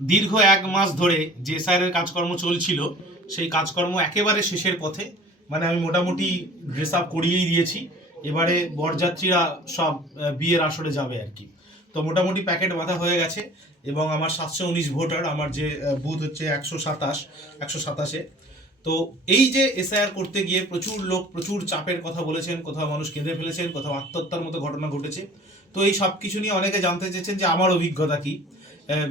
দীর্ঘ 1 মাস ধরে যে এসআইআর কাজকর্ম চলছিল সেই কাজকর্ম একেবারে শেষের পথে। মানে আমি মোটামুটি ড্রেস আপ করিয়েই দিয়েছি। এবারে বরযাত্রীরা সব বিয়ের আসরে যাবে আর কি। তো মোটামুটি প্যাকেট বাঁধা হয়ে গেছে এবং আমার 719 ভোটার, আমার যে বুথ হচ্ছে 127-127-এ। তো এই যে এসআইআর করতে গিয়ে প্রচুর লোক প্রচুর চাপের কথা বলেছেন, কোথাও মানুষ কেঁদে ফেলেছেন, কোথাও আত্মহত্যার মতো ঘটনা ঘটেছে। তো এই সব কিছু নিয়ে অনেকে জানতে চেয়েছেন যে আমার অভিজ্ঞতা কি,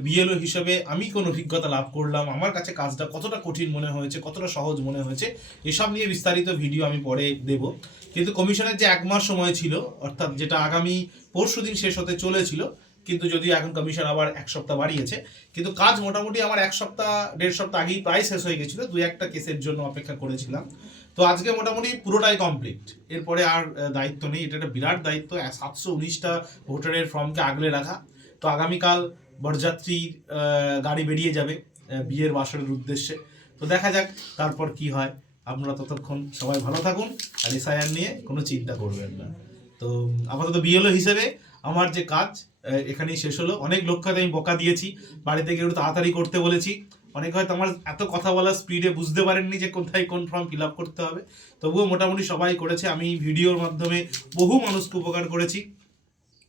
বিএলও হিসেবে আমি কোন অভিজ্ঞতা লাভ করলাম, আমার কাছে কাজটা কতটা কঠিন মনে হয়েছে, কতটা সহজ মনে হয়েছে, এসব নিয়ে বিস্তারিত ভিডিও আমি পরে দেব। কিন্তু কমিশনের যে 1 মাস সময় ছিল, অর্থাৎ যেটা আগামী পরশুদিন শেষ হতে চলেছিল, কিন্তু যদিও এখন কমিশন আবার 1 সপ্তাহ বাড়িয়েছে, কিন্তু কাজ মোটামুটি আমার 1 সপ্তাহ 1.5 সপ্তাহ আগেই প্রায় শেষ হয়ে গেছিল। 2-1টা কেসের জন্য অপেক্ষা করেছিলাম। তো আজকে মোটামুটি পুরোটাই কমপ্লিট। এরপরে আর দায়িত্ব নেই। এটা একটা বিরাট দায়িত্ব, 719টা ভোটারের ফর্মকে আগলে রাখা। তো আগামীকাল বরযাত্রীর গাড়ি বেরিয়ে যাবে বিয়ের বাসরের উদ্দেশ্যে। তো দেখা যাক তারপর কি হয়। আপনারা ততক্ষণ সবাই ভালো থাকুন, আর এসআইআর নিয়ে কোনো চিন্তা করবেন না। তো আপাতত বিএলও হিসেবে আমার যে কাজ এখানেই শেষ হলো। অনেক লোককে আমি বকা দিয়েছি, বাড়িতে গিয়ে একটু তাড়াতাড়ি করতে বলেছি। অনেক হয়তো আমার এত কথা বলার স্পিডে বুঝতে পারেননি যে কোথায় কোন ফর্ম ফিল আপ করতে হবে। তবুও মোটামুটি সবাই করেছে। আমি ভিডিওর মাধ্যমে বহু মানুষকে উপকার করেছি।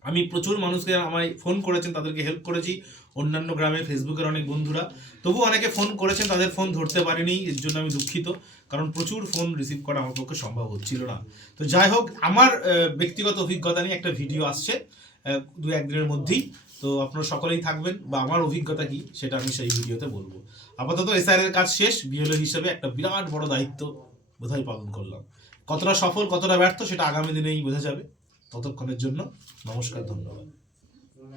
আমি প্রচুর মানুষকে আমায় ফোন করেছেন, তাদেরকে হেল্প করেছি। অন্যান্য গ্রামে ফেসবুকের অনেক বন্ধুরা, তবু অনেকে ফোন করেছেন, তাদের ফোন ধরতে পারিনি, এর জন্য আমি দুঃখিত। কারণ প্রচুর ফোন রিসিভ করা আমার পক্ষে সম্ভব হচ্ছিল না। তো যাই হোক, আমার ব্যক্তিগত অভিজ্ঞতা নিয়ে একটা ভিডিও আসছে 2-1 দিনের মধ্যেই। তো আপনারা সকলেই থাকবেন, বা আমার অভিজ্ঞতা কি সেটা আমি সেই ভিডিওতে বলবো। আপাতত এসআইআর এর কাজ শেষ। বিএলও হিসেবে একটা বিরাট বড় দায়িত্ব বোধহয় পালন করলাম। কতটা সফল কতটা ব্যর্থ সেটা আগামী দিনেই বোঝা যাবে। ততক্ষণের জন্য নমস্কার, ধন্যবাদ।